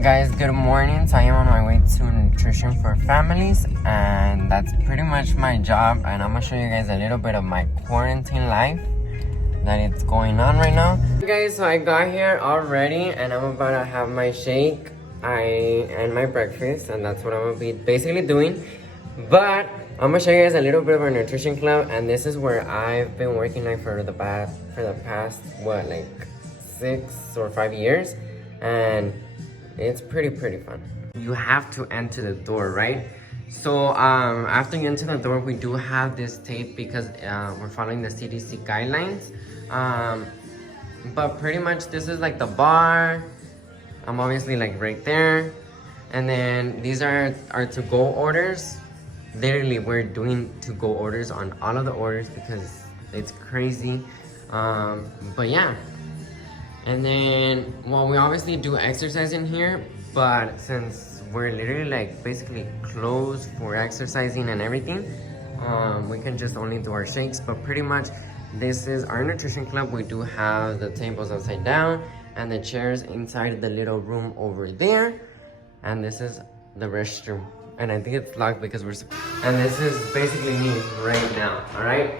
Alright guys, good morning. So I am on my way to Nutrition for Families, and that's pretty much my job, and I'm gonna show you guys a little bit of my quarantine life that it's going on right now. Hey guys, so I got here already and I'm about to have my shake and my breakfast, and that's what I'm gonna be basically doing. But I'm gonna show you guys a little bit of our nutrition club, and this is where I've been working like for the past what, like 6 or 5 years, and it's pretty fun. You have to enter the door, right? So after you enter the door, we do have this tape because we're following the CDC guidelines. But pretty much this is like the bar. I'm obviously like right there, and then these are our to-go orders. Literally, we're doing to-go orders on all of the orders because it's crazy. But yeah. And then, well, we obviously do exercise in here, but since we're literally like basically closed for exercising and everything, we can just only do our shakes. But pretty much this is our nutrition club. We do have the tables upside down and the chairs inside the little room over there. And this is the restroom. And I think it's locked because and this is basically me right now, all right?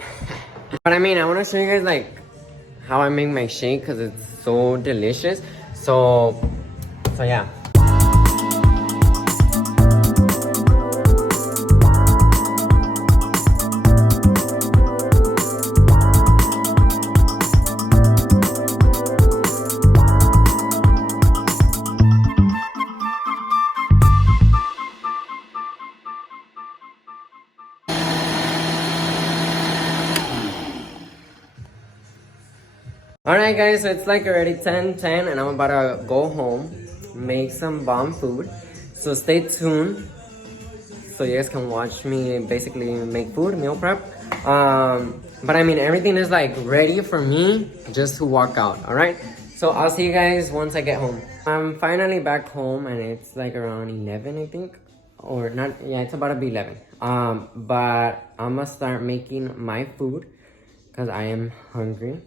But I mean, I want to show you guys like how I make my shake because it's so delicious. So yeah. Alright guys, so it's like already 10:10 and I'm about to go home, make some bomb food. So stay tuned so you guys can watch me basically make food, meal prep. But I mean, everything is like ready for me just to walk out, alright? So I'll see you guys once I get home. I'm finally back home and it's like around 11, I think. Or not, yeah, it's about to be 11. But I'm gonna start making my food because I am hungry.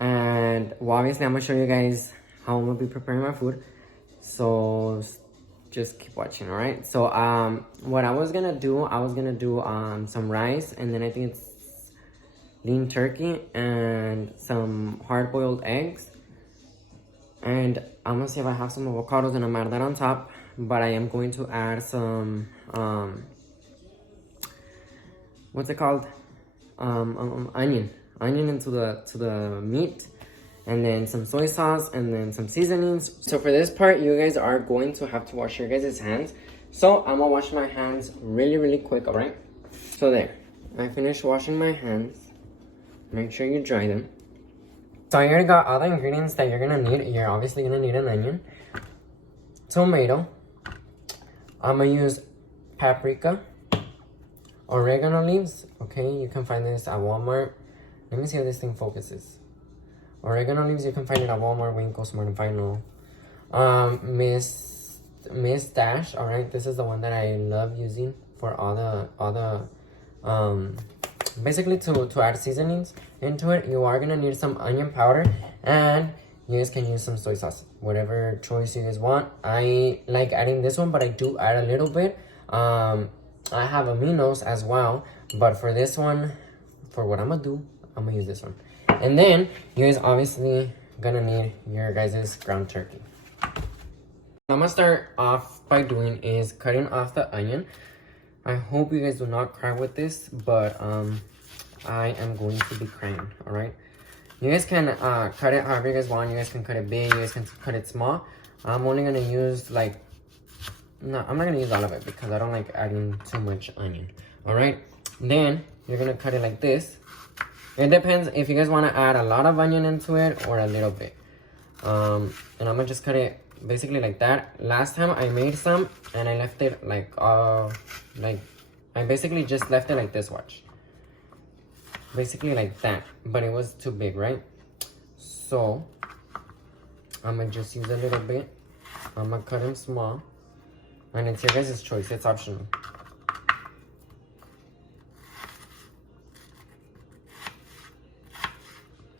And well, obviously I'm gonna show you guys how I'm gonna be preparing my food, so just keep watching. All right, so what I was gonna do some rice, and then I think it's lean turkey and some hard-boiled eggs, and I'm gonna see if I have some avocados and I'm gonna add that on top. But I am going to add some what's it called, onion into the meat, and then some soy sauce, and then some seasonings. So for this part, you guys are going to have to wash your guys' hands. So I'm gonna wash my hands really quick, all right? So there, I finished washing my hands. Make sure you dry them. So I already got all the ingredients that you're gonna need. You're obviously gonna need an onion, tomato. I'm gonna use paprika, oregano leaves. Okay, you can find this at Walmart. Let me see how this thing focuses. Oregano leaves, you can find it at Walmart, Winco, Smart & Final. Miss Dash, all right? This is the one that I love using for all the basically to add seasonings into it. You are gonna need some onion powder, and you guys can use some soy sauce, whatever choice you guys want. I like adding this one, but I do add a little bit. I have aminos as well, but for this one, for what I'm gonna do, I'm gonna use this one. And then you guys obviously gonna need your guys' ground turkey. What I'm gonna start off by doing is cutting off the onion. I hope you guys do not cry with this, but I am going to be crying, all right? You guys can cut it however you guys want. You guys can cut it big, you guys can cut it small. I'm only gonna use I'm not gonna use all of it because I don't like adding too much onion, all right? Then you're gonna cut it like this. It depends if you guys want to add a lot of onion into it or a little bit. And I'm gonna just cut it basically like that. Last time I made some and I left it like I basically just left it like this, watch. Basically like that, but it was too big, right? So I'm gonna just use a little bit. I'm gonna cut them small, and it's your guys' choice, it's optional.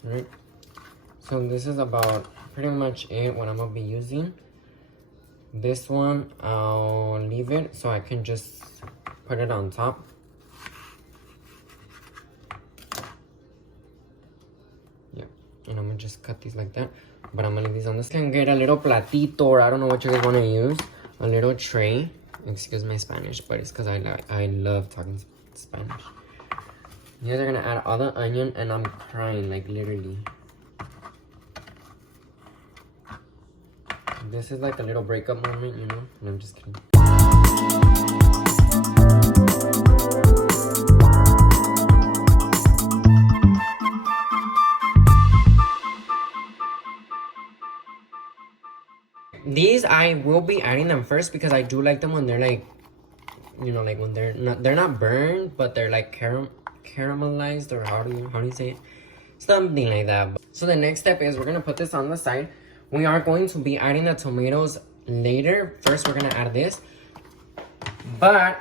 Right, so this is about pretty much it what I'm gonna be using. This one, I'll leave it so I can just put it on top. Yeah, and I'm gonna just cut these like that. But I'm gonna leave these on this. Can get a little platito, or I don't know what you guys wanna use. A little tray. Excuse my Spanish, but it's because I love talking Spanish. You guys are gonna add all the onion, and I'm crying, like literally. This is like a little breakup moment, you know? And I'm just kidding. These I will be adding them first because I do like them when they're like, you know, like when they're not burned, but they're like caramelized, or how do you say it? Something like that. So the next step is we're gonna put this on the side. We are going to be adding the tomatoes later. First, we're gonna add this, but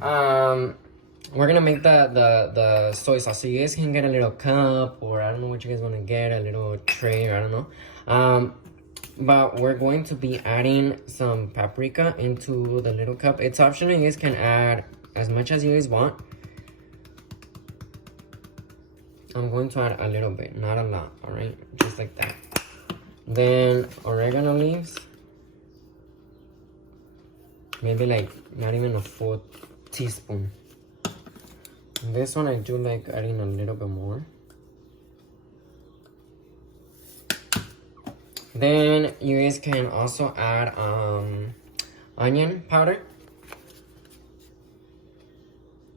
we're gonna make the soy sauce. So you guys can get a little cup, or I don't know what you guys want to get, a little tray, or I don't know. But we're going to be adding some paprika into the little cup. It's optional. You guys can add as much as you guys want. I'm going to add a little bit, not a lot, all right? Just like that. Then oregano leaves. Maybe like not even a full teaspoon. This one I do like adding a little bit more. Then you guys can also add onion powder.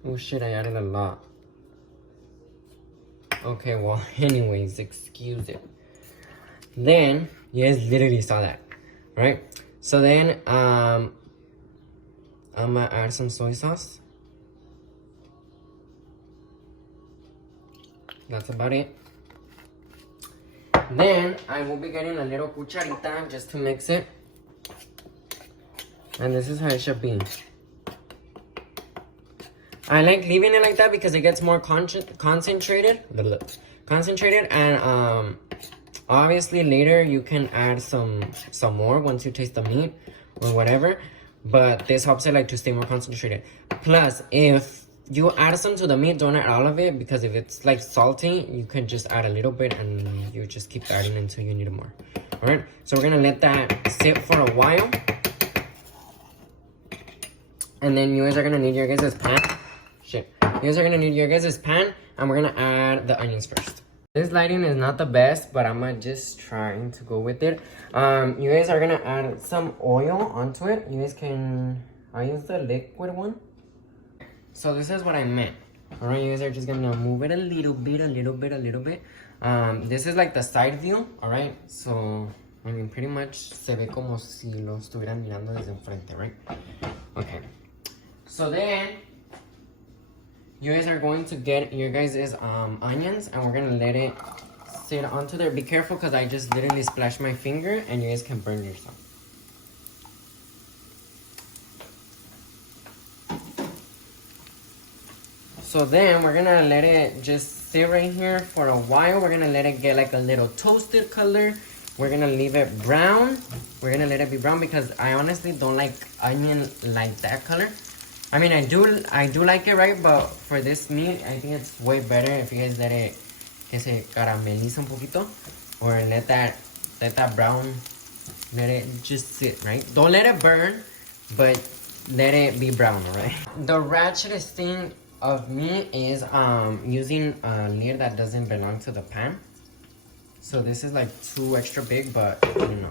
Oh shit, I added a lot. Okay, well, anyways, excuse it. Then, you guys literally saw that, right? So then, I'm gonna add some soy sauce. That's about it. Then, I will be getting a little cucharita just to mix it. And this is how it should be. I like leaving it like that because it gets more concentrated. And obviously later you can add some more once you taste the meat or whatever. But this helps it like to stay more concentrated. Plus, if you add some to the meat, don't add all of it, because if it's like salty, you can just add a little bit and you just keep adding until you need more. Alright, so we're gonna let that sit for a while. And then you guys are gonna need your guys' pan. You guys are gonna need your guys' pan, and we're gonna add the onions first. This lighting is not the best, but I'm just trying to go with it. You guys are gonna add some oil onto it. You guys can, I use the liquid one. So this is what I meant. Alright, you guys are just gonna move it a little bit. This is like the side view, alright? So, I mean, pretty much se ve como si lo estuvieran mirando desde enfrente, right? Okay. So then, you guys are going to get your guys' onions, and we're gonna let it sit onto there. Be careful, because I just literally splashed my finger, and you guys can burn yourself. So then we're gonna let it just sit right here for a while. We're gonna let it get like a little toasted color. We're gonna leave it brown. We're gonna let it be brown because I honestly don't like onion like that color. I mean, I do like it, right? But for this meat, I think it's way better if you guys let it que se carameliza un poquito, or let that brown, let it just sit, right? Don't let it burn, but let it be brown, alright? The ratchetest thing of me is using a lid that doesn't belong to the pan. So this is like too extra big, but you know,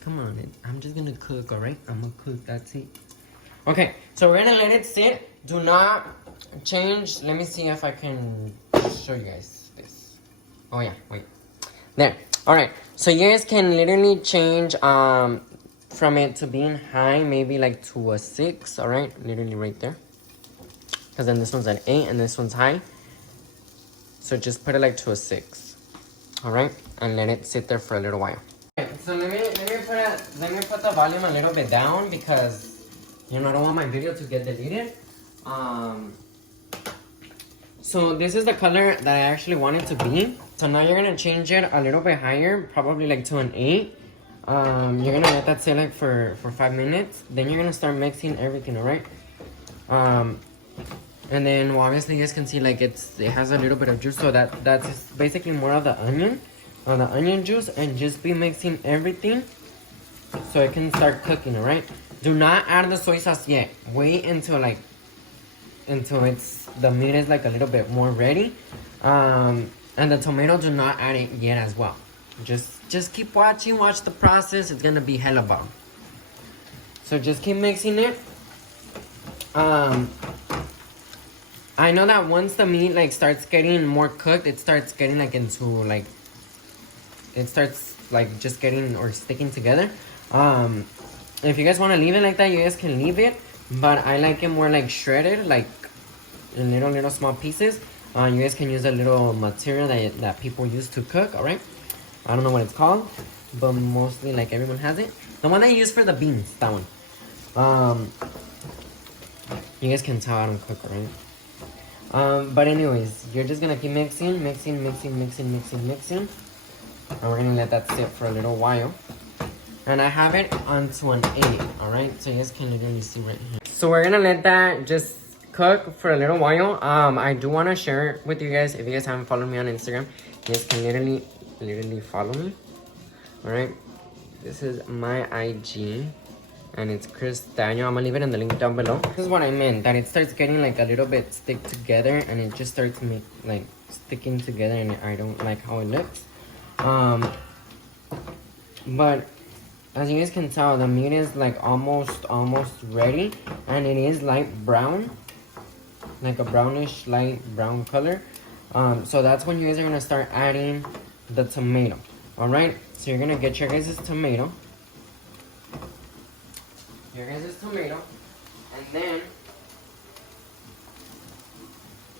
come on, I'm just gonna cook, alright? I'm gonna cook, that's it. Okay, so we're gonna let it sit. Do not change. Let me see if I can show you guys this. Oh yeah, wait. There. Alright, so you guys can literally change from it to being high, maybe like to a 6, alright? Literally right there. Because then this one's at 8 and this one's high. So just put it like to a 6. Alright? And let it sit there for a little while. Okay, so let me put the volume a little bit down because, you know, I don't want my video to get deleted. So this is the color that I actually want it to be. So now you're gonna change it a little bit higher, probably like to an 8. You're gonna let that sit like for 5 minutes. Then you're gonna start mixing everything, alright? And then well, obviously you guys can see like it has a little bit of juice, so that's basically more of the onion juice, and just be mixing everything so it can start cooking, alright? Do not add the soy sauce yet. Wait until the meat is like a little bit more ready. And the tomato, do not add it yet as well. Just keep watching, watch the process. It's gonna be hella bomb. So just keep mixing it. I know that once the meat like starts getting more cooked, it starts getting like into like, it starts like just getting or sticking together. If you guys want to leave it like that, you guys can leave it, but I like it more like shredded, like in little small pieces. You guys can use a little material that people use to cook, alright? I don't know what it's called, but mostly like everyone has it. The one I use for the beans, that one. You guys can tell I don't cook, right? But anyways, you're just gonna keep mixing. And we're gonna let that sit for a little while. And I have it onto an 8, alright? So you guys can literally see right here. So we're gonna let that just cook for a little while. I do wanna share with you guys, if you guys haven't followed me on Instagram, you guys can literally follow me. Alright? This is my IG. And it's Chris Daniel. I'm gonna leave it in the link down below. This is what I meant, that it starts getting like a little bit stick together, and it just starts like sticking together, and I don't like how it looks. But as you guys can tell, the meat is like almost ready, and it is light brown, like a brownish light brown color. So that's when you guys are gonna start adding the tomato. All right, so you're gonna get your guys' tomato. And then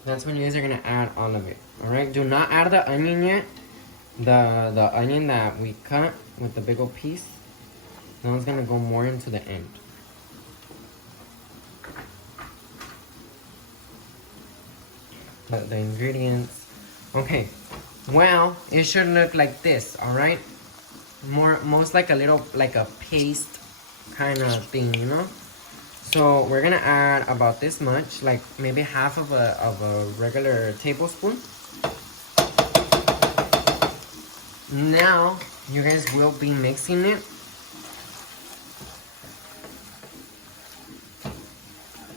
that's when you guys are gonna add all of it. Alright, do not add the onion yet. The onion that we cut with the big old piece, that one's gonna go more into the end. But the ingredients, okay, well, it should look like this, alright? Most like a little, like a paste kind of thing, you know. So we're gonna add about this much, like maybe half of a regular tablespoon. Now you guys will be mixing it,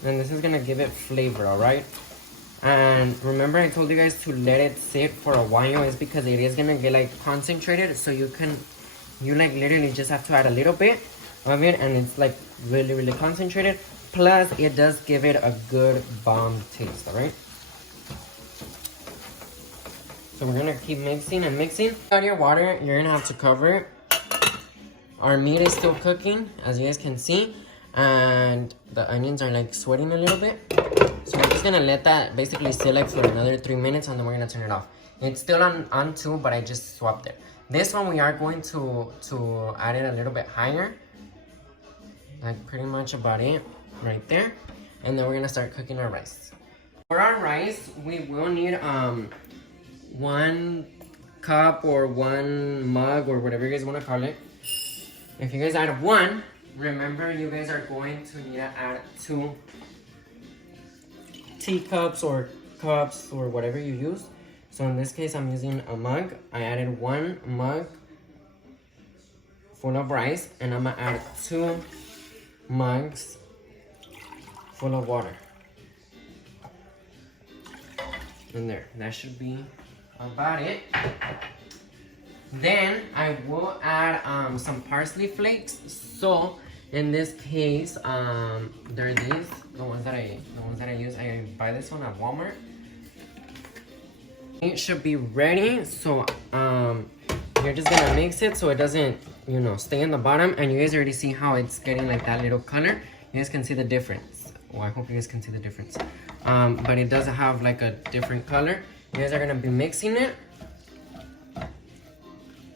and this is gonna give it flavor, all right? And remember, I told you guys to let it sit for a while. It's because it is gonna get like concentrated, so you like literally just have to add a little bit of it, and it's like really concentrated. Plus it does give it a good bomb taste, all right? So we're gonna keep mixing and mixing. Out your water, you're gonna have to cover it. Our meat is still cooking, as you guys can see, and the onions are like sweating a little bit. So we're just gonna let that basically sit like for another 3 minutes, and then we're gonna turn it off. It's still on 2, but I just swapped it. This one we are going to add it a little bit higher, like pretty much about it right there, and then we're gonna start cooking our rice. For our rice, we will need 1 cup or 1 mug or whatever you guys want to call it. If you guys add 1, remember you guys are going to need to add 2 teacups or cups or whatever you use. So in this case, I'm using a mug. I added 1 mug full of rice, and I'm gonna add 2 mugs full of water. In there, that should be about it. Then I will add some parsley flakes. So in this case, they're these, the ones that I use. I buy this one at Walmart. It should be ready. So you're just gonna mix it so it doesn't, you know, stay in the bottom. And you guys already see how it's getting like that little color. You guys can see the difference. Well, I hope you guys can see the difference. But it does have like a different color. You guys are gonna be mixing it.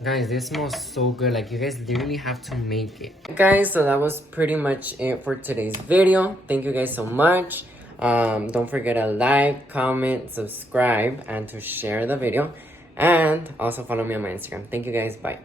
Guys, this smells so good. Like, you guys literally have to make it. Guys, so that was pretty much it for today's video. Thank you guys so much. Don't forget to like, comment, subscribe, and to share the video. And also follow me on my Instagram. Thank you guys. Bye.